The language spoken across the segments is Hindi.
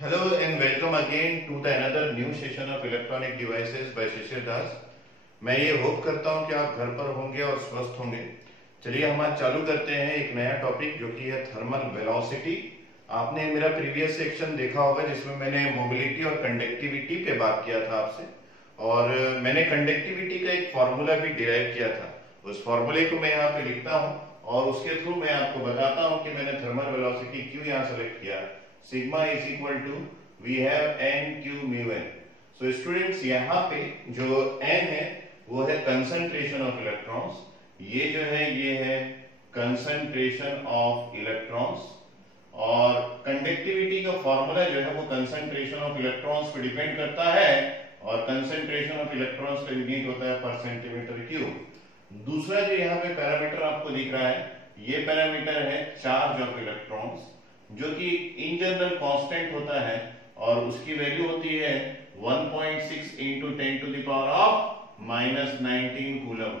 Hello and welcome again to the another new session of electronic devices by शिशिर दास। मैं ये होप करता हूँ कि आप घर पर होंगे और स्वस्थ होंगे। चलिए हम आज चालू करते हैं एक नया टॉपिक जो कि है थर्मल वेलोसिटी। आपने मेरा प्रीवियस सेक्शन देखा होगा जिसमें मैंने मोबिलिटी और कंडक्टिविटी पे बात किया था आपसे, और मैंने कंडक्टिविटी का एक फॉर्मूला भी डिराइव किया था। उस फॉर्मूले को मैं यहाँ पे लिखता हूँ और उसके थ्रू मैं आपको बताता हूँ कि मैंने थर्मल वेलोसिटी क्यों यहाँ सेलेक्ट किया। Sigma is equal to we have n q mu n. So students यहाँ पे जो एन है वो है कंसंट्रेशन ऑफ इलेक्ट्रॉन्स, ये जो है ये है कंसंट्रेशन ऑफ इलेक्ट्रॉन्स, और कंडक्टिविटी का फॉर्मूला जो है वो कंसंट्रेशन ऑफ इलेक्ट्रॉन्स पे डिपेंड करता है, और कंसंट्रेशन ऑफ इलेक्ट्रॉन्स का यूनिट होता है पर सेंटीमीटर क्यूब। दूसरा जो यहाँ पे पैरामीटर आपको दिख रहा है ये पैरामीटर है चार्ज ऑफ इलेक्ट्रॉन्स, जो कि इन जनरल कांस्टेंट होता है और उसकी वैल्यू होती है 1.6 into 10 to the power of -19 coulomb.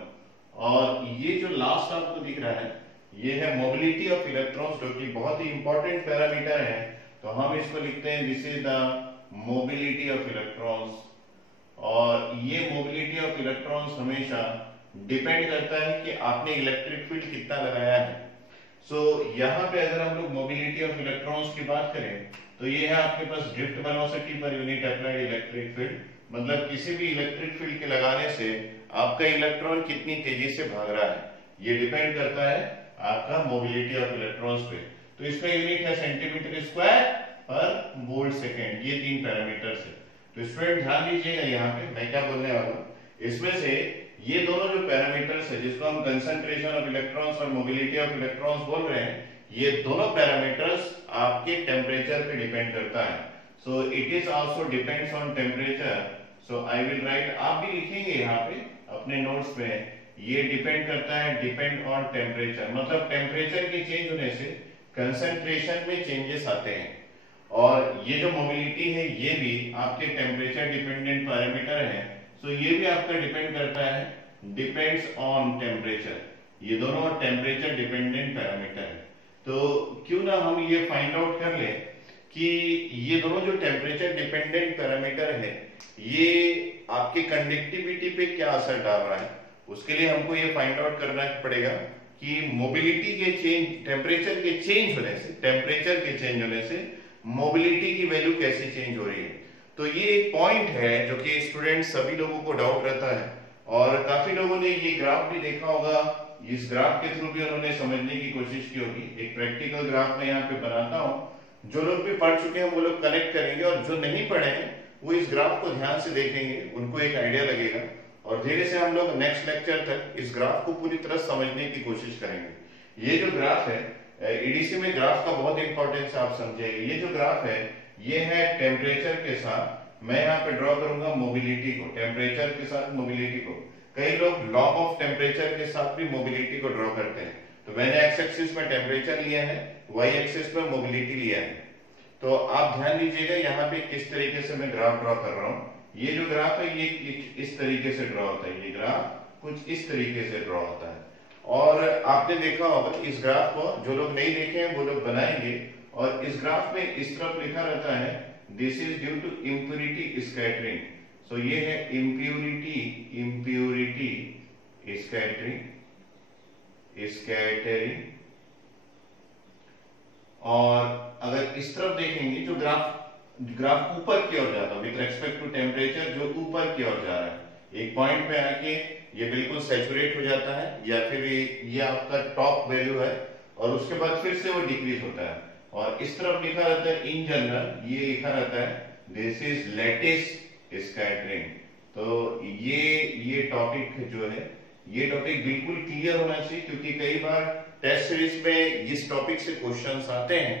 और ये जो लास्ट आपको दिख रहा है ये है मोबिलिटी ऑफ इलेक्ट्रॉन्स, जो कि बहुत ही इंपॉर्टेंट पैरामीटर है। तो हम इसको लिखते हैं this is the mobility of electrons, और ये मोबिलिटी ऑफ इलेक्ट्रॉन्स हमेशा डिपेंड करता है कि आपने इलेक्ट्रिक फील्ड कितना लगाया है। यहाँ पे अगर हम लोग मोबिलिटी ऑफ इलेक्ट्रॉन्स की बात करें तो ये है आपके पास drift velocity per unit applied electric field, मतलब किसी भी इलेक्ट्रिक फील्ड के लगाने से आपका इलेक्ट्रॉन कितनी तेजी से भाग रहा है, ये डिपेंड करता है आपका मोबिलिटी ऑफ इलेक्ट्रॉन्स पे। तो इसका यूनिट है सेंटीमीटर स्क्वायर पर वोल्ट सेकेंड। ये तीन पैरामीटर्स है। तो स्टूडेंट ध्यान दीजिएगा यहाँ पे मैं क्या बोलने वाला हूँ। इसमें से ये दोनों जो पैरामीटर्स है जिसको हम कंसंट्रेशन ऑफ इलेक्ट्रॉन्स और मोबिलिटी ऑफ इलेक्ट्रॉन्स बोल रहे हैं, ये दोनों पैरामीटर्स आपके टेम्परेचर पे डिपेंड करता है। So it is also depends on temperature. So I will write, आप भी लिखेंगे यहाँ पे अपने नोट्स में, ये डिपेंड करता है डिपेंड ऑन टेम्परेचर, मतलब टेम्परेचर के चेंज होने से कंसंट्रेशन में चेंजेस आते हैं। और ये जो मोबिलिटी है ये भी आपके टेम्परेचर डिपेंडेंट पैरामीटर है। सो ये भी आपका डिपेंड करता है डिपेंड्स ऑन टेम्परेचर। ये दोनों टेम्परेचर डिपेंडेंट पैरामीटर है। तो क्यों ना हम ये फाइंड आउट कर ले कि ये दोनों जो टेम्परेचर डिपेंडेंट पैरामीटर है ये आपके कंडक्टिविटी पे क्या असर डाल रहा है। उसके लिए हमको ये फाइंड आउट करना पड़ेगा कि मोबिलिटी के चेंज, टेम्परेचर के चेंज होने से, टेम्परेचर के चेंज होने से मोबिलिटी की वैल्यू कैसे चेंज हो रही है। तो ये एक पॉइंट है जो कि स्टूडेंट सभी लोगों को डाउट रहता है, और काफी लोगों ने ये ग्राफ भी देखा होगा। इस ग्राफ के थ्रू भी उन्होंने समझने की कोशिश की होगी। एक प्रैक्टिकल ग्राफ मैं यहाँ पे बनाता हूँ, जो लोग भी पढ़ चुके हैं वो लोग कनेक्ट करेंगे, और जो नहीं पढ़े हैं वो इस ग्राफ को ध्यान से देखेंगे, उनको एक आइडिया लगेगा, और धीरे से हम लोग नेक्स्ट लेक्चर तक इस ग्राफ को पूरी तरह समझने की कोशिश करेंगे। ये जो ग्राफ है ईडीसी में ग्राफ का बहुत इंपॉर्टेंस आप समझेंगे। ये जो ग्राफ है ये है टेम्परेचर के साथ, मैं यहाँ पे ड्रॉ करूंगा मोबिलिटी को, टेम्परेचर के साथ मोबिलिटी को। कई लोग लॉग ऑफ टेम्परेचर के साथ भी मोबिलिटी को ड्रॉ करते हैं। तो मैंने एक्स एक्सिस में टेम्परेचर लिया है, वाई एक्सिस में मोबिलिटी लिया है। तो आप ध्यान दीजिएगा यहाँ पे किस तरीके से मैं ग्राफ ड्रॉ कर रहा हूँ। ये जो ग्राफ है ये इस तरीके से ड्रॉ होता है, ये ग्राफ कुछ इस तरीके से ड्रॉ होता है। और आपने देखा होगा इस ग्राफ को, जो लोग नहीं देखे हैं वो लोग बनाएंगे, और इस ग्राफ में इस तरफ लिखा रहता है this is due to impurity scattering. So ये है इम्प्योरिटी स्कैटरिंग। और अगर इस तरफ देखेंगे जो ग्राफ ऊपर की ओर जाता है विद रेस्पेक्ट टू टेम्परेचर, जो ऊपर की ओर जा रहा है, एक पॉइंट पे आके ये बिल्कुल सैचुरेट हो जाता है, या फिर ये आपका टॉप वैल्यू है, और उसके बाद फिर से वो डिक्रीज होता है। और इस तरफ लिखा रहता है इन जनरल, ये लिखा रहता है दिस इज लैटिस स्कैटरिंग। तो ये टॉपिक जो है ये टॉपिक बिल्कुल क्लियर होना चाहिए, क्योंकि कई बार टेस्ट सीरीज में इस टॉपिक से क्वेश्चंस आते हैं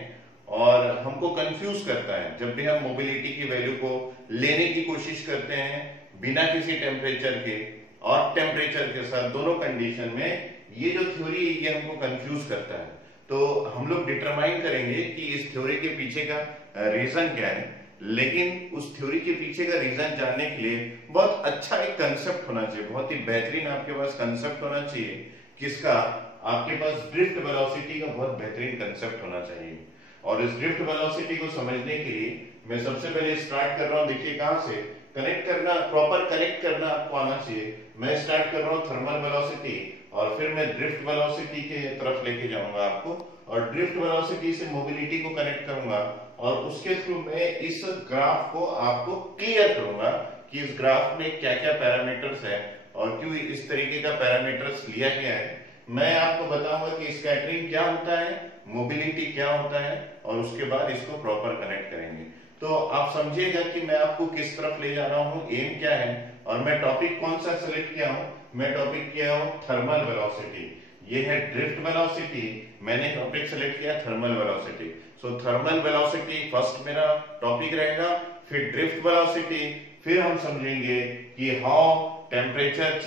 और हमको कंफ्यूज करता है। जब भी हम मोबिलिटी की वैल्यू को लेने की कोशिश करते हैं बिना किसी टेम्परेचर के और टेम्परेचर के साथ, दोनों कंडीशन में, ये जो थ्योरी ये हमको कंफ्यूज करता है। तो हम लोग डिटरमाइन करेंगे कि इस थ्योरी के पीछे का रीजन क्या है, लेकिन उस थ्योरी के पीछे का रीजन जानने के लिए बहुत अच्छा एक कंसेप्ट होना चाहिए, बहुत ही बेहतरीन आपके पास कंसेप्ट होना चाहिए। किसका? आपके पास ड्रिफ्ट वेलोसिटी का बहुत बेहतरीन कंसेप्ट होना चाहिए। और इस ड्रिफ्ट वेलोसिटी को समझने के लिए मैं सबसे पहले स्टार्ट कर रहा हूं, देखिए कहां से कनेक्ट करना, प्रॉपर कनेक्ट करना आपको आना चाहिए। मैं स्टार्ट कर रहा हूं थर्मल वेलोसिटी और फिर मैं ड्रिफ्ट वेलोसिटी के तरफ लेके जाऊंगा आपको, और ड्रिफ्ट वेलोसिटी से मोबिलिटी को कनेक्ट करूंगा और उसके थ्रू मैं इस ग्राफ को आपको क्लियर करूंगा कि इस ग्राफ में क्या क्या पैरामीटर्स है और क्यों इस तरीके का पैरामीटर्स लिया गया है। मैं आपको बताऊंगा कि स्कैटरिंग क्या होता है, मोबिलिटी क्या होता है, और उसके बाद इसको प्रॉपर कनेक्ट करेंगे। तो आप समझिएगा कि मैं आपको किस तरफ ले जा रहा हूं, एम क्या है, और मैं टॉपिक कौन सा सेलेक्ट किया हूं। मैं टॉपिक किया हूं थर्मल वेलोसिटी, ये है ड्रिफ्ट वेलोसिटी, मैंने टॉपिक सेलेक्ट किया थर्मल वेलोसिटी। सो थर्मल वेलोसिटी फर्स्ट मेरा टॉपिक रहेगा, फिर ड्रिफ्ट वेलोसिटी, फिर हम समझेंगे कि how temperature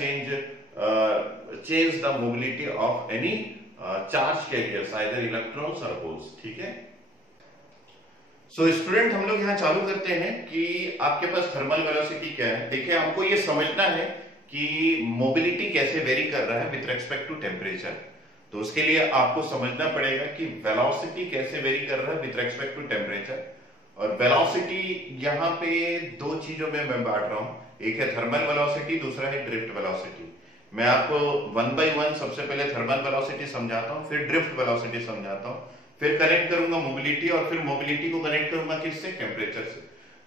change the mobility of any charge carriers either electrons और होल्स। ठीक है, सो स्टूडेंट हम लोग यहाँ चालू करते हैं कि आपके पास थर्मल वेलोसिटी क्या है। देखिए हमको ये समझना है कि मोबिलिटी कैसे वेरी कर रहा है विथ रेस्पेक्ट टू टेम्परेचर। तो उसके लिए आपको समझना पड़ेगा कि वेलोसिटी कैसे वेरी कर रहा है विथ रेस्पेक्ट टू टेम्परेचर। और वेलोसिटी यहाँ पे दो चीजों में मैं बांट रहा हूं, एक है थर्मल वेलोसिटी, दूसरा है ड्रिफ्ट वेलोसिटी। मैं आपको वन बाय वन सबसे पहले थर्मल वेलोसिटी समझाता हूं, फिर ड्रिफ्ट वेलोसिटी समझाता हूं, फिर कनेक्ट करूंगा मोबिलिटी, और फिर मोबिलिटी को कनेक्ट करूंगा किससे, टेम्परेचर से।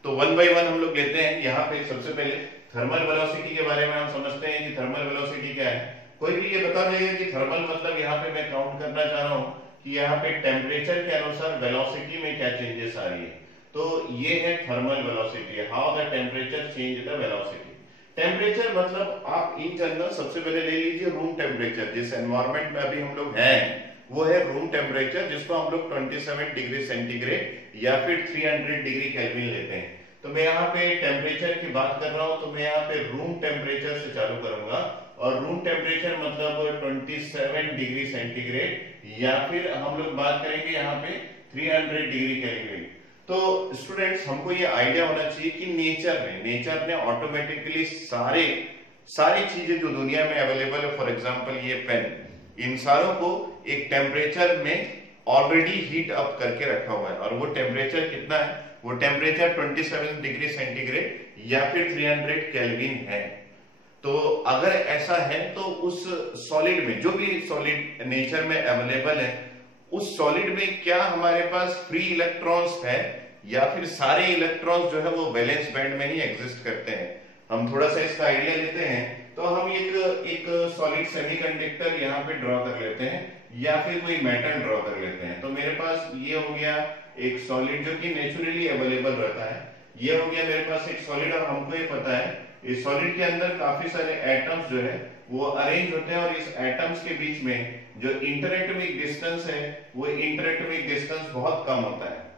तो वन बाय वन हम लोग लेते हैं। यहाँ पे सबसे पहले थर्मल वेलोसिटी के बारे में हम समझते हैं कि थर्मल वेलोसिटी क्या है। कोई भी ये बता देगा कि थर्मल मतलब यहाँ पे मैं काउंट करना चाह रहा हूँ कि यहाँ पे टेम्परेचर के अनुसार वेलोसिटी में क्या चेंजेस आ रही है। तो ये है thermal velocity, how the temperature change the velocity. Temperature मतलब आप इन जनरल सबसे पहले ले लीजिए रूम टेम्परेचर, जिस एनवायरमेंट में अभी हम लोग हैं वो है रूम टेम्परेचर, जिसको हम लोग 27 डिग्री सेंटीग्रेड या फिर 300 डिग्री केल्विन लेते हैं। तो मैं यहाँ पे टेम्परेचर की बात कर रहा हूं, तो मैं यहाँ पे रूम टेम्परेचर से चालू करूंगा, और रूम टेम्परेचर मतलब 27 डिग्री सेंटीग्रेड या फिर हम लोग बात करेंगे यहाँ पे 300 डिग्री केल्विन। तो स्टूडेंट्स हमको ये आइडिया होना चाहिए कि नेचर ने ऑटोमेटिकली सारी चीजें जो दुनिया में अवेलेबल है, फॉर एग्जांपल ये पेन, इन सारों को एक टेम्परेचर में ऑलरेडी हीट अप करके रखा हुआ है, और वो टेम्परेचर कितना है, वो टेम्परेचर 27 डिग्री सेंटीग्रेड या फिर 300 केल्विन है। तो अगर ऐसा है तो उस सॉलिड में, जो भी सॉलिड नेचर में अवेलेबल है, उस सॉलिड में क्या हमारे पास फ्री इलेक्ट्रॉन्स है या फिर सारे इलेक्ट्रॉन्स जो है वो वैलेंस बैंड में ही एग्जिस्ट करते हैं। हम थोड़ा सा इसका आइडिया लेते हैं। तो हम एक सॉलिड सेमीकंडक्टर यहाँ पे ड्रॉ कर लेते हैं या फिर कोई मेटल ड्रॉ कर लेते हैं। तो मेरे पास ये हो गया एक सॉलिड जो कि नेचुरली अवेलेबल रहता है, ये हो गया मेरे पास एक सॉलिड, और हमको ये पता है इस सॉलिड के अंदर काफी सारे एटम्स जो है वो अरेंज होते हैं, और इस एटम्स के बीच में जो इंटरएटॉमिक डिस्टेंस है वो इंटरएटॉमिक डिस्टेंस बहुत कम होता है।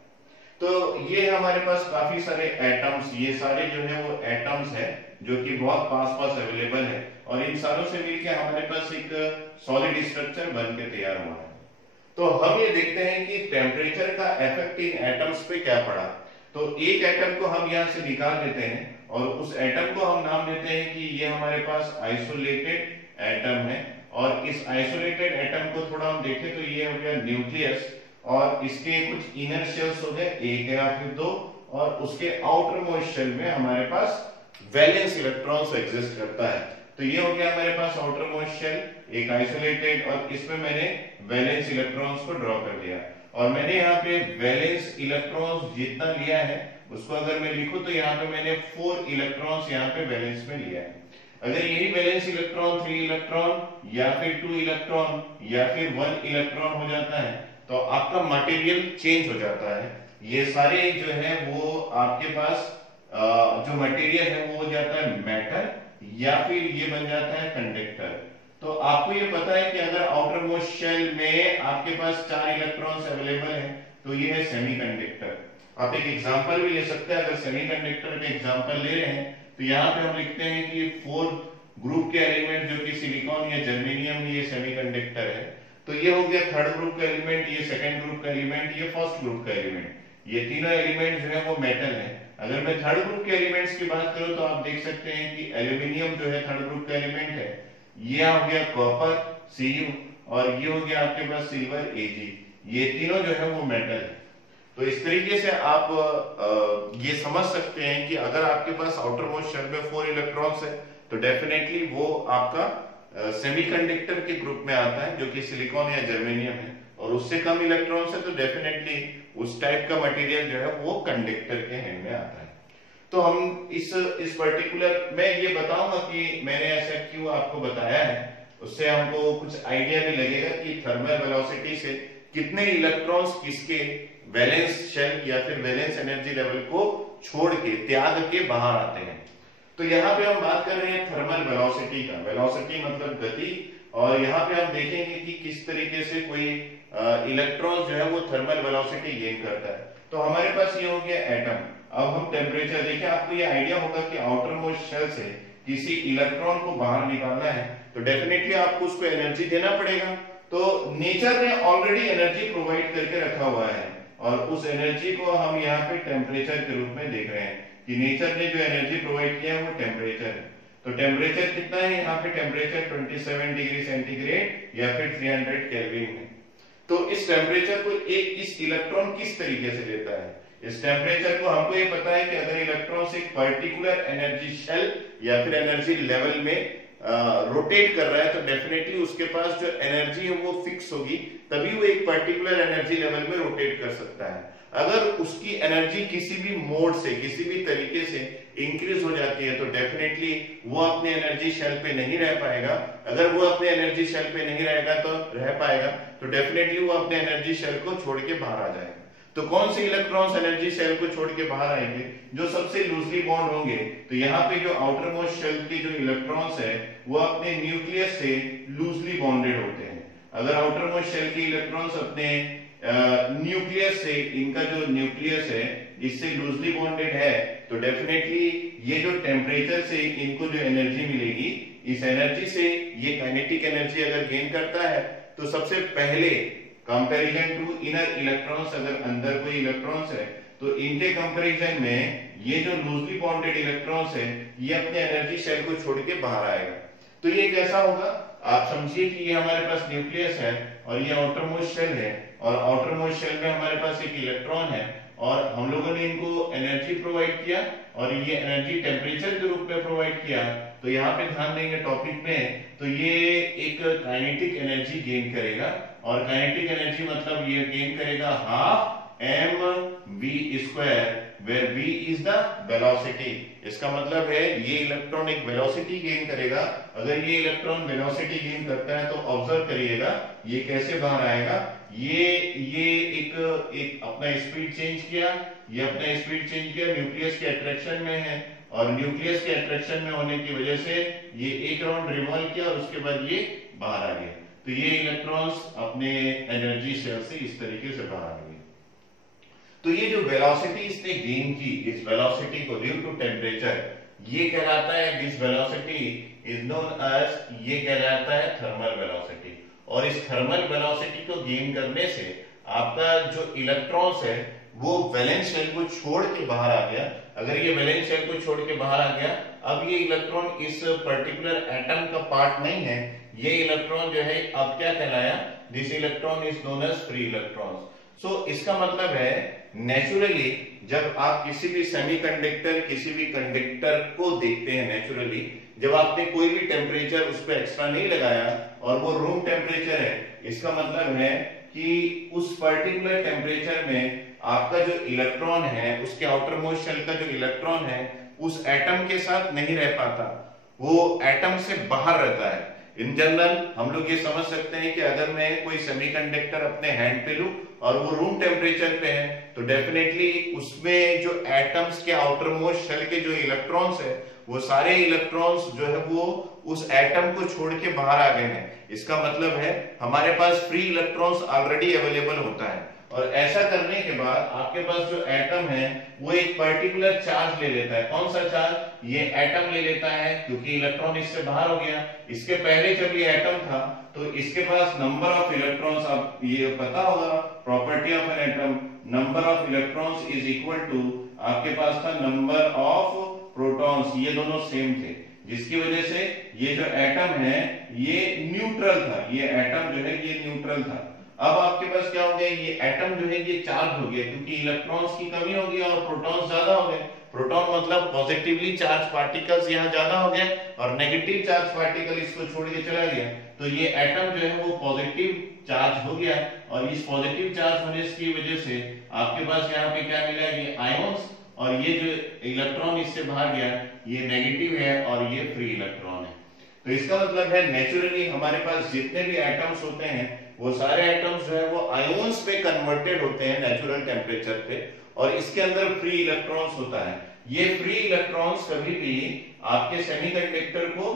तो ये हमारे पास काफी सारे एटम्स, ये सारे जो है वो एटम्स है जो कि बहुत पास अवेलेबल है, और इन सारों से मिलकर हमारे पास एक सॉलिड स्ट्रक्चर बन के तैयार हुआ है। तो हम ये देखते हैं कि टेम्परेचर का इफेक्ट इन एटम्स पे क्या पड़ा। तो एक एटम को हम यहाँ से निकाल देते हैं और उस एटम को हम नाम देते हैं कि ये हमारे पास आइसोलेटेड एटम है, और इस आइसोलेटेड एटम को थोड़ा हम देखें तो ये हो गया न्यूक्लियस, और इसके कुछ इनर शेल्स हो गए, एक या फिर दो, और उसके आउटर मोस्ट शेल में हमारे पास वैलेंस इलेक्ट्रॉन्स एग्जिस्ट करता है। तो ये हो गया हमारे पास आउटर मोस्ट शेल, एक आइसोलेटेड, और इसमें मैंने वैलेंस इलेक्ट्रॉन्स को ड्रॉ कर दिया, और मैंने यहाँ पे वैलेंस इलेक्ट्रॉन्स जितना लिया है उसको अगर मैं लिखूं तो यहाँ पे मैंने 4 इलेक्ट्रॉन्स यहाँ पे वैलेंस में लिया है। अगर यही वैलेंस इलेक्ट्रॉन 3 इलेक्ट्रॉन या फिर 2 इलेक्ट्रॉन या फिर 1 इलेक्ट्रॉन हो जाता है तो आपका मटेरियल चेंज हो जाता है। ये सारे जो है वो आपके पास जो मटेरियल है वो हो जाता है मेटल, या फिर ये बन जाता है कंडक्टर। तो आपको ये पता है कि अगर आउटर मोस्ट शेल में आपके पास 4 इलेक्ट्रॉन्स अवेलेबल है तो ये है सेमीकंडक्टर। आप एक एग्जांपल भी ले सकते हैं, अगर सेमीकंडक्टर का एग्जांपल ले रहे हैं तो यहाँ पे हम लिखते हैं कि 4 ग्रुप के एलिमेंट जो कि सिलिकॉन या जर्मेनियम, ये सेमीकंडक्टर है। तो ये हो गया थर्ड ग्रुप का एलिमेंट, ये सेकंड ग्रुप का एलिमेंट, ये फर्स्ट ग्रुप का एलिमेंट, ये तीनों एलिमेंट जो है वो मेटल है। अगर मैं थर्ड ग्रुप के एलिमेंट्स की बात करूं तो आप देख सकते हैं कि एल्यूमिनियम जो है थर्ड ग्रुप का एलिमेंट है, ये हो गया कॉपर Cu, और ये हो गया आपके पास सिल्वर Ag, ये तीनों जो है वो मेटल है। तो इस तरीके से आप ये समझ सकते हैं कि अगर आपके पास आउटर मोस्ट शेल में 4 इलेक्ट्रॉन्स है तो डेफिनेटली वो आपका सेमीकंडक्टर के ग्रुप में आता है, जो कि सिलिकॉन या जर्मेनियम है, और उससे कम इलेक्ट्रॉन्स है तो डेफिनेटली उस टाइप का मटेरियल जो है वो कंडक्टर के हैंड में आता है। तो हम इस पर्टिकुलर मैं ये बताऊंगा कि मैंने ऐसा क्यों आपको बताया है, उससे हमको कुछ आइडिया भी लगेगा कि थर्मल वेलोसिटी से कितने इलेक्ट्रॉन्स किसके वैलेंस शेल या फिर वैलेंस एनर्जी लेवल को छोड़ के त्याग के बाहर आते हैं। तो यहाँ पे हम बात कर रहे हैं थर्मल वेलोसिटी का। वेलोसिटी मतलब गति, और यहाँ पे हम देखेंगे कि किस तरीके से कोई इलेक्ट्रॉन जो है वो थर्मल वेलोसिटी गेन करता है। तो हमारे पास ये हो गया एटम। अब हम टेम्परेचर देखें, आपको ये आइडिया होगा कि आउटर मोस्ट शेल से किसी इलेक्ट्रॉन को बाहर निकालना है तो डेफिनेटली आपको उसको एनर्जी देना पड़ेगा। तो नेचर ने ऑलरेडी एनर्जी प्रोवाइड करके रखा हुआ है, और उस एनर्जी को हम यहाँ पे टेम्परेचर के रूप में देख रहे हैं कि नेचर ने जो एनर्जी प्रोवाइड किया है वो टेम्परेचर है। तो टेम्परेचर कितना है यहाँ पे? टेम्परेचर 27 डिग्री सेंटीग्रेड या फिर 300 केल्विन है। तो इस टेम्परेचर को इस इलेक्ट्रॉन किस तरीके से लेता है? इस टेम्परेचर को हमको ये पता है कि अगर इलेक्ट्रॉन से एक पर्टिकुलर एनर्जी शेल या फिर एनर्जी लेवल में रोटेट कर रहा है तो डेफिनेटली उसके पास जो एनर्जी है वो फिक्स होगी, तभी वो एक पर्टिकुलर एनर्जी लेवल में रोटेट कर सकता है। अगर उसकी एनर्जी किसी भी मोड से, किसी भी तरीके से इंक्रीज हो जाती है तो डेफिनेटली वो अपने एनर्जी शेल पे नहीं रह पाएगा। अगर वो अपने एनर्जी शेल पे नहीं रहेगा तो रह पाएगा तो डेफिनेटली वो अपने एनर्जी शेल को छोड़ के बाहर आ जाएगा। तो कौन से इलेक्ट्रॉन्स एनर्जी शेल को छोड़ के बाहर आएंगे? जो सबसे लूजली बॉन्ड होंगे। तो यहाँ पे जो आउटर मोस्ट शेल के जो इलेक्ट्रॉन्स है वो अपने न्यूक्लियस से लूजली बॉन्डेड होते हैं। अगर आउटर मोस्ट शेल के इलेक्ट्रॉन्स अपने न्यूक्लियस से, इनका जो न्यूक्लियस है इससे लूजली बॉन्डेड है तो डेफिनेटली ये जो टेम्परेचर से इनको जो एनर्जी मिलेगी, इस एनर्जी से ये काइनेटिक एनर्जी अगर गेन करता है तो सबसे पहले कंपैरिजन टू इनर इलेक्ट्रॉन्स, अगर अंदर कोई इलेक्ट्रॉन्स है तो इनके कंपैरिजन में ये जो लूजली बॉन्डेड इलेक्ट्रॉन्स है ये अपने एनर्जी शेल को छोड़ के बाहर आएगा। तो ये कैसा होगा? आप समझिए कि ये हमारे पास न्यूक्लियस है और ये आउटर मोस्ट शेल है, और आउटर मोस्ट शेल में हमारे पास एक इलेक्ट्रॉन है और हम लोगों ने इनको एनर्जी प्रोवाइड किया और ये एनर्जी टेम्परेचर के रूप में प्रोवाइड किया। तो यहाँ पे ध्यान देंगे टॉपिक में, तो ये एक काइनेटिक एनर्जी गेन करेगा, और काइनेटिक एनर्जी मतलब ये गेन करेगा half mv², where v is the velocity। इसका मतलब है ये इलेक्ट्रॉन एक वेलोसिटी गेन करेगा। अगर ये इलेक्ट्रॉन वेलोसिटी गेन करता है तो ऑब्जर्व करिएगा ये कैसे बाहर आएगा। ये एक अपना स्पीड चेंज किया, ये अपना स्पीड चेंज किया, न्यूक्लियस के अट्रैक्शन में है, और न्यूक्लियस के अट्रैक्शन में होने की वजह से ये एक राउंड रिवॉल्व किया और उसके बाद ये बाहर आ गया। तो ये इलेक्ट्रॉन्स अपने एनर्जी शेल से इस तरीके से बाहर आ गए। तो ये जो वेलोसिटी इसने गेन की, इस वेलोसिटी को ड्यू टू टेम्परेचर, ये कहलाता है, this velocity is known as, ये कहलाता है थर्मल वेलोसिटी। और इस थर्मल वेलोसिटी को गेन करने से आपका जो इलेक्ट्रॉन्स है वो वैलेंस शेल को छोड़ के बाहर आ गया। अगर ये वैलेंस शेल को छोड़ के बाहर आ गया, अब ये इलेक्ट्रॉन इस पर्टिकुलर एटम का पार्ट नहीं है, ये इलेक्ट्रॉन जो है अब क्या कहलाया? This electron is known as free electrons. So इसका मतलब है नेचुरली जब आप किसी भी सेमीकंडक्टर, किसी भी कंडक्टर को देखते हैं, नेचुरली जब आपने कोई भी टेम्परेचर उस पर एक्स्ट्रा नहीं लगाया और वो रूम टेम्परेचर है, इसका मतलब है कि उस पर्टिकुलर टेम्परेचर में आपका जो इलेक्ट्रॉन है, उसके आउटर मोस्ट शेल का जो इलेक्ट्रॉन है उस एटम के साथ नहीं रह पाता, वो एटम से बाहर रहता है। इन जनरल हम लोग ये समझ सकते हैं कि अगर मैं कोई सेमीकंडक्टर अपने हैंड पे लूं और वो रूम टेम्परेचर पे है तो डेफिनेटली उसमें जो एटम्स के आउटर मोस्ट शेल के जो इलेक्ट्रॉन्स है वो सारे इलेक्ट्रॉन्स जो है वो उस एटम को छोड़ के बाहर आ गए हैं। इसका मतलब है हमारे पास फ्री इलेक्ट्रॉन्स ऑलरेडी अवेलेबल होता है, और ऐसा करने के बाद आपके पास जो एटम है वो एक पर्टिकुलर चार्ज ले लेता है। कौन सा चार्ज? ये एटम ले लेता है क्योंकि इलेक्ट्रॉन इससे बाहर हो गया। इसके पहले जब ये एटम था तो इसके पास नंबर ऑफ इलेक्ट्रॉन्स, आप ये पता होगा property of an atom, number of electrons is equal to आपके पास था नंबर ऑफ प्रोटॉन्स, ये दोनों सेम थे, जिसकी वजह से ये जो एटम है ये न्यूट्रल था, ये एटम जो है ये न्यूट्रल था। अब आपके पास क्या हो गया, ये एटम जो है ये चार्ज हो गया क्योंकि इलेक्ट्रॉन्स की कमी हो गई और प्रोटॉन्स ज्यादा हो गए। प्रोटॉन मतलब पॉजिटिवली चार्ज पार्टिकल्स यहाँ ज्यादा हो गए और नेगेटिव चार्ज पार्टिकल इसको छोड़ के चला गया, तो ये एटम जो है वो पॉजिटिव चार्ज हो गया और इस पॉजिटिव चार्ज होने की वजह से आपके पास यहाँ पे क्या मिला, ये आयोन्स, और ये जो इलेक्ट्रॉन इससे बाहर गया ये नेगेटिव है और ये फ्री इलेक्ट्रॉन है। तो इसका मतलब है नेचुरली हमारे पास जितने भी एटम्स होते हैं वो सारे एटम्स जो है वो आयोन्स में कन्वर्टेड होते हैं नेचुरल टेम्परेचर पे, और इसके अंदर फ्री इलेक्ट्रॉन्स होता है। ये फ्री इलेक्ट्रॉन्स कभी भी आपके सेमीकंडक्टर को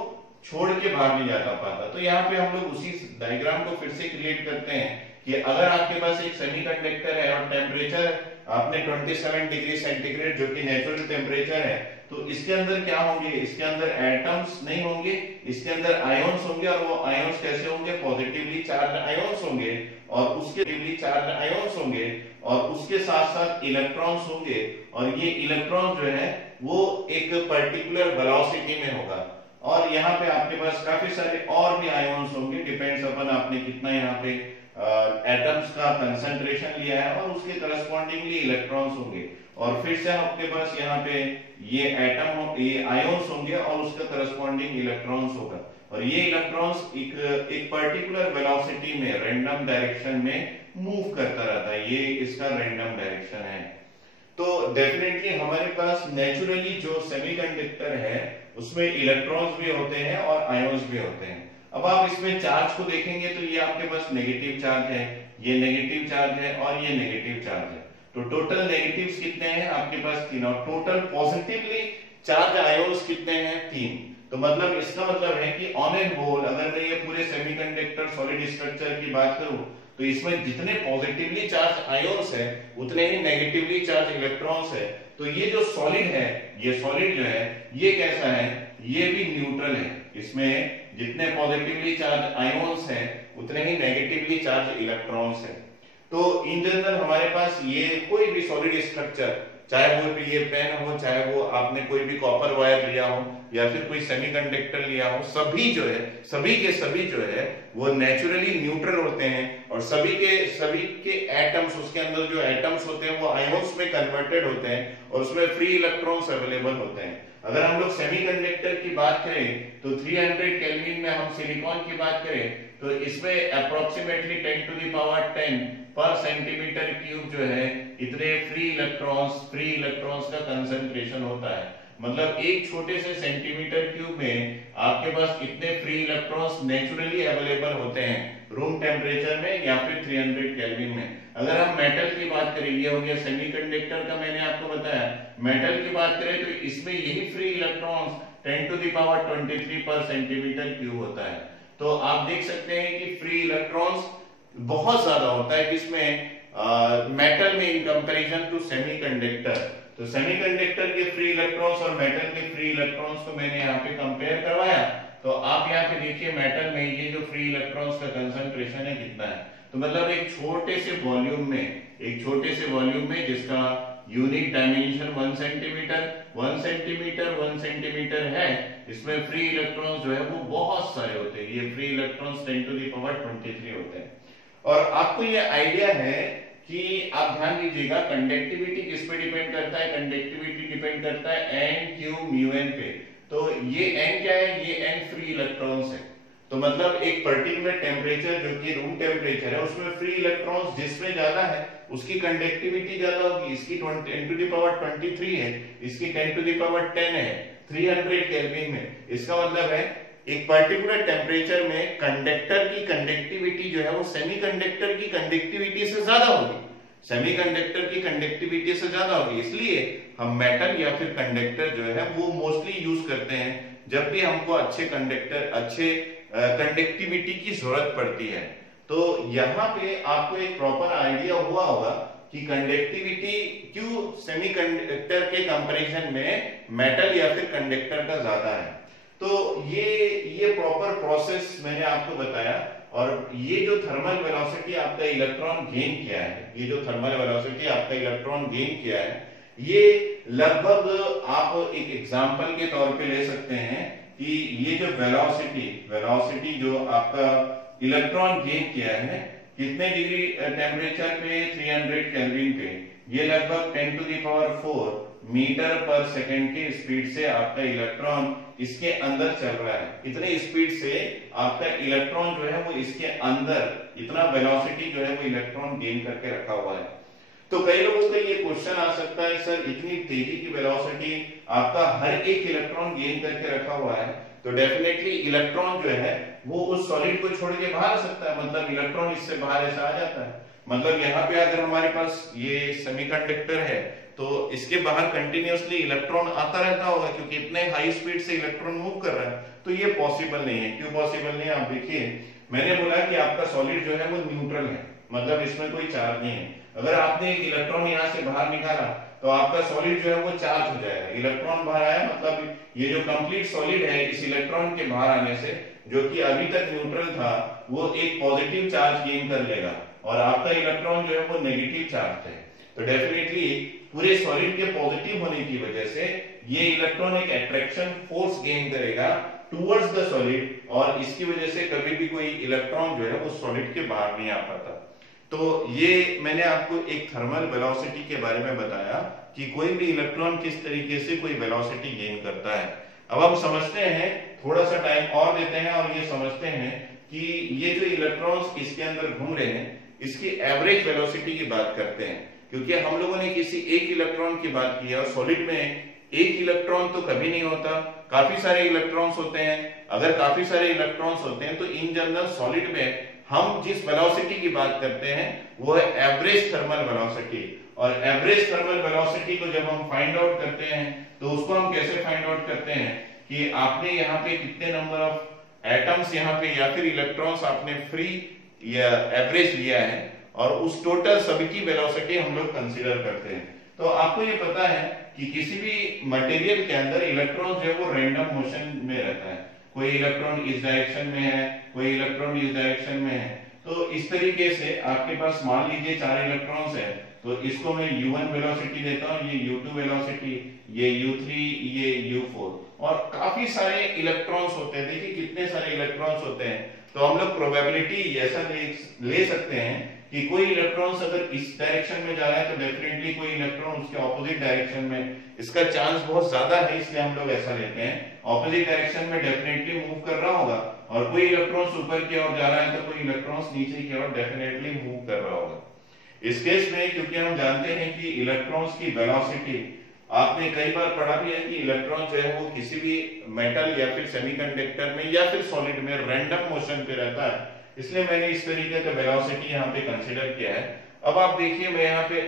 छोड़ के बाहर नहीं जाता पाता। तो यहाँ पे हम लोग उसी डायग्राम को फिर से क्रिएट करते हैं कि अगर आपके पास एक सेमीकंडक्टर है और टेम्परेचर आपने 27 डिग्री सेंटीग्रेड जो कि नेचुरल टेम्परेचर है, तो इसके अंदर क्या होंगे, इसके अंदर एटम्स नहीं होंगे, इसके अंदर आयोन्स होंगे, और वो आयोन्स कैसे होंगे, पॉजिटिवली चार्ज आयोन्स होंगे और उसके नेगेटिवली चार्ज आयोन्स होंगे और उसके साथ साथ इलेक्ट्रॉन्स होंगे, और ये इलेक्ट्रॉन जो है वो एक पर्टिकुलर वेलोसिटी में होगा। और यहाँ पे आपके पास काफी सारे और भी आयोन्स होंगे, डिपेंड्स अपन आपने कितना यहाँ पे एटम्स का कंसंट्रेशन लिया है और उसके करस्पॉन्डिंगली इलेक्ट्रॉन्स होंगे, और फिर से आपके पास यहाँ पे ये एटम ये आयोन्स होंगे और उसका करस्पॉन्डिंग इलेक्ट्रॉन्स होगा, और ये इलेक्ट्रॉन्स एक पर्टिकुलर वेलोसिटी में रैंडम डायरेक्शन में मूव करता रहता है, ये इसका रैंडम डायरेक्शन है। तो डेफिनेटली हमारे पास नेचुरली जो सेमीकंडक्टर है उसमें इलेक्ट्रॉन्स भी होते हैं और आयोन्स भी होते हैं। अब आप इसमें चार्ज को देखेंगे तो ये आपके पास नेगेटिव चार्ज है, ये नेगेटिव चार्ज है और ये नेगेटिव चार्ज है। तो टोटल नेगेटिव्स कितने हैं आपके पास 3, और टोटल पॉजिटिवली चार्ज आयोन्स कितने हैं 3। तो मतलब इसका मतलब है कि ऑन एंड होल अगर मैं ये पूरे सेमीकंडक्टर सॉलिड स्ट्रक्चर की बात करूं तो इसमें जितने पॉजिटिवली चार्ज आयोन्स है उतने ही नेगेटिवली चार्ज इलेक्ट्रॉन्स है। तो ये जो सॉलिड है, ये सॉलिड जो है ये कैसा है, ये भी न्यूट्रल है, इसमें जितने पॉजिटिवली चार्ज आयोन्स हैं उतने ही नेगेटिवली चार्ज इलेक्ट्रॉन्स हैं। तो इन जनरल हमारे पास ये कोई भी सॉलिड स्ट्रक्चर, चाहे वो ये पेन हो, चाहे वो आपने कोई भी कॉपर वायर लिया हो या फिर कोई सेमीकंडक्टर लिया हो, सभी जो है सभी के सभी जो है वो नेचुरली न्यूट्रल होते हैं, और सभी के एटम्स, उसके अंदर जो एटम्स होते हैं वो आयोन्स में कन्वर्टेड होते हैं और उसमें फ्री इलेक्ट्रॉन्स अवेलेबल होते हैं। अगर हम लोग सेमीकंडक्टर की बात करें तो 300 केल्विन में हम सिलिकॉन की बात करें तो इसमें अप्रोक्सीमेटली 10 टू द पावर 10 पर सेंटीमीटर क्यूब जो है इतने फ्री इलेक्ट्रॉन्स का कंसंट्रेशन होता है। मतलब एक छोटे से सेंटीमीटर क्यूब में आपके पास इतने फ्री इलेक्ट्रॉन्स नेचुरली अवेलेबल होते हैं रूम टेम्परेचर में या फिर 300 केल्विन में। अगर हम मेटल की बात करें, ये हो गया सेमीकंडक्टर का मैंने आपको बताया, मेटल की बात करें तो इसमें यही free electrons 10 to the power 23 पर सेंटीमीटर क्यूब होता है। तो आप देख सकते हैं कि फ्री इलेक्ट्रॉन्स बहुत ज्यादा होता है किसमें, मेटल में इन कंपैरिजन टू सेमीकंडक्टर। तो सेमीकंडक्टर के फ्री इलेक्ट्रॉन्स और मेटल के फ्री इलेक्ट्रॉन्स को मैंने यहाँ पे कंपेयर करवाया, तो आप यहाँ पे देखिए मेटल में ये जो फ्री इलेक्ट्रॉन्स का कंसंट्रेशन है कितना है। तो मतलब एक छोटे से वॉल्यूम में जिसका यूनिट डायमेंशन 1 सेंटीमीटर है, इसमें फ्री इलेक्ट्रॉन्स जो है वो बहुत सारे होते हैं, ये free electrons 10 to the power 23 होते हैं। और आपको ये आइडिया है कि आप ध्यान दीजिएगा कंडक्टिविटी किस पे डिपेंड करता है, कंडक्टिविटी डिपेंड करता है n/μ/n पे। तो ये n क्या है, ये n फ्री इलेक्ट्रॉन्स है। तो मतलब एक पर्टिकुलर टेम्परेचर जो कि रूम टेम्परेचर है उसमें फ्री इलेक्ट्रॉन्स जिसमें ज्यादा है उसकी कंडक्टिविटी ज्यादा होगी। इसकी 10 टू द पावर 23 है, इसकी 10 टू द पावर 10 है 300 केल्विन में। इसका मतलब है एक पर्टिकुलर टेम्परेचर में कंडक्टर की कंडक्टिविटी जो है वो सेमीकंडक्टर की कंडक्टिविटी से ज्यादा होगी, सेमीकंडक्टर की कंडक्टिविटी से ज्यादा होगी। इसलिए हम मेटल या फिर कंडक्टर जो है वो मोस्टली यूज करते हैं जब भी हमको अच्छे कंडक्टिविटी की जरूरत पड़ती है। तो यहाँ पे आपको एक प्रॉपर आइडिया हुआ होगा कि कंडक्टिविटी क्यों सेमीकंडक्टर के कंपैरिजन में मेटल या फिर कंडक्टर का ज्यादा है। तो ये प्रॉपर प्रोसेस मैंने आपको बताया, और ये जो थर्मल वेलोसिटी आपका इलेक्ट्रॉन गेन किया है, ये जो थर्मल वेलोसिटी आपका इलेक्ट्रॉन गेन किया है, ये लगभग आप एक एग्जांपल के तौर पे ले सकते हैं कि ये जो वेलोसिटी जो आपका इलेक्ट्रॉन गेन किया है कितने डिग्री टेम्परेचर पे, 300 केल्विन पे। ये लगभग 10 टू द पावर 4 मीटर पर सेकंड की स्पीड से आपका इलेक्ट्रॉन इसके अंदर चल रहा है। इतने स्पीड से आपका इलेक्ट्रॉन जो है वो इसके अंदर, इतना वेलोसिटी जो है वो इलेक्ट्रॉन गेन करके रखा हुआ है। तो कई लोगों का ये क्वेश्चन आ सकता है, सर इतनी तेजी की वेलोसिटी आपका हर एक इलेक्ट्रॉन गेन करके रखा हुआ है, तो डेफिनेटली इलेक्ट्रॉन जो है वो उस सॉलिड को छोड़ के बाहर आ सकता है, मतलब इलेक्ट्रॉन इससे बाहर ऐसा आ जाता है। मतलब यहाँ पे अगर हमारे पास ये सेमीकंडक्टर है तो इसके बाहर कंटिन्यूअसली इलेक्ट्रॉन आता रहता होगा, क्योंकि इतने हाई स्पीड से इलेक्ट्रॉन मूव कर रहा है। तो ये पॉसिबल नहीं है। क्यों पॉसिबल नहीं है? आप देखिए, मैंने बोला कि आपका सॉलिड जो है वो न्यूट्रल है, मतलब इसमें कोई चार्ज नहीं है। अगर आपने एक इलेक्ट्रॉन यहाँ से बाहर निकाला तो आपका सॉलिड जो है वो चार्ज हो जाएगा। इलेक्ट्रॉन बाहर आया मतलब ये जो कंप्लीट सॉलिड है, इस इलेक्ट्रॉन के बाहर आने से, जो कि अभी तक न्यूट्रल था, वो एक पॉजिटिव चार्ज गेन कर लेगा और आपका इलेक्ट्रॉन जो है वो नेगेटिव चार्ज है। तो डेफिनेटली पूरे सॉलिड के पॉजिटिव होने की वजह से ये इलेक्ट्रॉन एक अट्रैक्शन फोर्स गेन करेगा टुवर्ड्स द सॉलिड, और इसकी वजह से कभी भी कोई इलेक्ट्रॉन जो है वो सॉलिड के बाहर नहीं आ पाता। तो ये मैंने आपको एक थर्मल वेलोसिटी के बारे में बताया कि कोई भी इलेक्ट्रॉन किस तरीके से कोई वेलोसिटी गेन करता है। अब हम समझते हैं, थोड़ा सा टाइम और देते हैं और ये समझते हैं कि ये जो इलेक्ट्रॉन्स इसके अंदर घूम रहे हैं, इसकी एवरेज वेलोसिटी की बात करते हैं, क्योंकि हम लोगों ने किसी एक इलेक्ट्रॉन की बात की है और सॉलिड में एक इलेक्ट्रॉन तो कभी नहीं होता, काफी सारे इलेक्ट्रॉन्स होते हैं। अगर काफी सारे इलेक्ट्रॉन्स होते हैं तो इन जनरल सॉलिड में हम जिस वेलोसिटी की बात करते हैं वो है एवरेज थर्मल वेलोसिटी। और एवरेज थर्मल वेलोसिटी को जब हम फाइंड आउट करते हैं तो उसको हम कैसे फाइंड आउट करते हैं कि आपने यहाँ पे कितने नंबर ऑफ एटम्स यहाँ पे या फिर इलेक्ट्रॉन्स आपने फ्री या एवरेज लिया है, और उस टोटल सभी की वेलोसिटी हम लोग कंसीडर करते हैं। तो आपको ये पता है कि किसी भी मटेरियल के अंदर इलेक्ट्रॉन जो है वो रैंडम मोशन में रहता है। कोई इलेक्ट्रॉन इस डायरेक्शन में है, कोई इलेक्ट्रॉन इस डायरेक्शन में है। तो इस तरीके से आपके पास मान लीजिए 4 इलेक्ट्रॉन्स है, तो इसको मैं u1 वेलोसिटी देता हूँ, ये u2 वेलोसिटी, ये u3, ये u4, और काफी सारे इलेक्ट्रॉन्स होते हैं। देखिए कितने सारे इलेक्ट्रॉन्स होते हैं। तो हम लोग प्रोबेबिलिटी ऐसा ले सकते हैं कि कोई इलेक्ट्रॉन्स अगर इस डायरेक्शन में जा रहा है तो डेफिनेटली कोई इलेक्ट्रॉन उसके ऑपोजिट डायरेक्शन में, इसका चांस बहुत ज्यादा है, इसलिए हम लोग ऐसा लेते हैं। ऑपोजिट डायरेक्शन में डेफिनेटली मूव कर रहा होगा, और कोई इलेक्ट्रॉन्स ऊपर की ओर जा रहा है तो कोई इलेक्ट्रॉन्स नीचे की ओर डेफिनेटली मूव कर रहा होगा। इस केस में क्योंकि हम जानते हैं कि इलेक्ट्रॉन्स की वेलोसिटी, आपने कई बार पढ़ा भी है कि इलेक्ट्रॉन जो है वो किसी भी मेटल या फिर सेमीकंडक्टर में या फिर सॉलिड में रैंडम मोशन पे रहता है, इसलिए मैंने इस तरीके का वेलोसिटी यहाँ पे कंसीडर किया है। अब आप देखिए, मैं यहाँ पे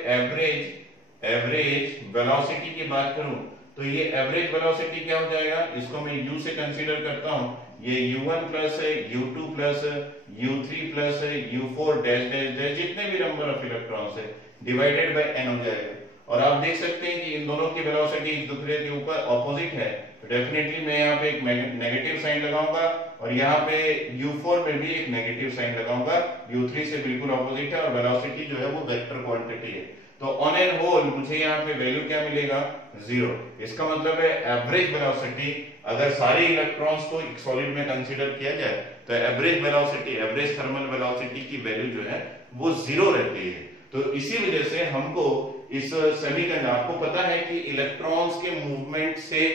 एवरेज वेलोसिटी की बात करूं तो ये एवरेज वेलोसिटी क्या हो जाएगा, इसको मैं u से कंसीडर करता हूं, ये u1 प्लस है, u2 प्लस है, u3 प्लस है, u4 डैश डैश डैश, जितने भी नंबर ऑफ इलेक्ट्रॉन्स है डिवाइडेड बाय n हो जाएगा। और आप देख सकते हैं कि इन दोनों की वेलोसिटी एक दूसरे के ऊपर ऑपोजिट है, तो डेफिनेटली मैं यहाँ पे एक नेगेटिव साइन लगाऊंगा, और यहाँ पे u4 में भी एक नेगेटिव साइन लगाऊंगा। u3 से बिल्कुल ऑपोजिट है और वेलोसिटी जो है वो वेक्टर क्वांटिटी है। तो ऑन एन होल मुझे यहाँ पे वैल्यू क्या मिलेगा, 0। इसका मतलब है एवरेज वेलोसिटी, अगर सारे इलेक्ट्रॉन्स को एक सॉलिड में कंसीडर किया जाए तो average velocity, average thermal velocity की वैल्यू जो है वो 0 रहती है। तो इसी वजह से हमको इस सेमीकंडक्टर, आपको पता है कि इलेक्ट्रॉन्स के मूवमेंट से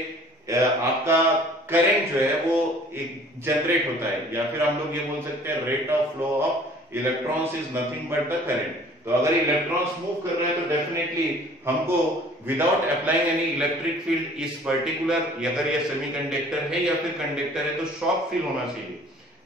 आपका करंट जो है वो एक जनरेट होता है, या फिर हम लोग ये बोल सकते हैं rate of flow of electrons is nothing but the current. तो अगर इलेक्ट्रॉन्स मूव कर रहे हैं तो डेफिनेटली हमको without applying any electric field इस पर्टिकुलर, अगर ये सेमीकंडक्टर है या फिर कंडक्टर है, तो शॉक फील होना चाहिए,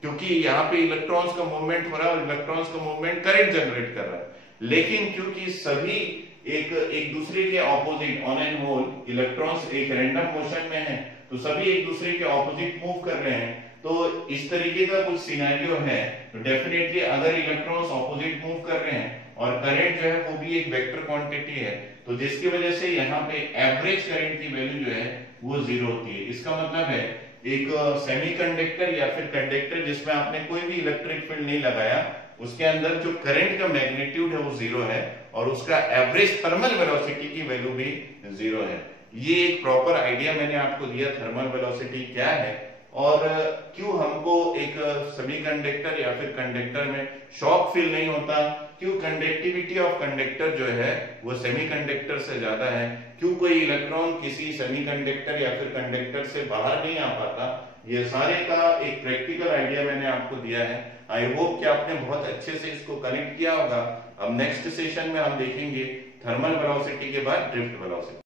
क्योंकि यहाँ पे इलेक्ट्रॉन्स का मूवमेंट हो रहा है और इलेक्ट्रॉन्स का मूवमेंट करंट जनरेट कर रहा है। लेकिन क्योंकि सभी एक दूसरे के opposite, on an hole electrons एक रैंडम मोशन में है, तो सभी एक दूसरे के ऑपोजिट मूव कर रहे हैं। तो इस तरीके का कुछ सिनेरियो है, तो डेफिनेटली अगर इलेक्ट्रॉन्स ऑपोजिट मूव कर रहे हैं और करंट जो है वो भी एक वेक्टर क्वांटिटी है, तो जिसकी वजह से यहाँ पे एवरेज करंट की वैल्यू जो है वो 0 होती है। इसका मतलब है एक सेमीकंडक्टर या फिर कंडक्टर जिसमें आपने कोई भी इलेक्ट्रिक फील्ड नहीं लगाया, उसके अंदर जो करंट का मैग्नीट्यूड है वो 0 है, और उसका एवरेज थर्मल वेलोसिटी की वैल्यू भी 0 है। ये एक प्रॉपर आइडिया मैंने आपको दिया थर्मल वेलोसिटी क्या है और क्यों हमको एक सेमीकंडक्टर या फिर कंडक्टर में शॉक फील नहीं होता, क्यों कंडक्टिविटी ऑफ कंडक्टर जो है वो सेमीकंडक्टर से ज्यादा है, क्यों कोई इलेक्ट्रॉन किसी सेमीकंडक्टर या फिर कंडक्टर से बाहर नहीं आ पाता, ये सारे का एक प्रैक्टिकल आइडिया मैंने आपको दिया है। आई होप कि आपने बहुत अच्छे से इसको कनेक्ट किया होगा। अब नेक्स्ट सेशन में हम देखेंगे थर्मल वेलोसिटी के बाद ड्रिफ्ट वेलोसिटी।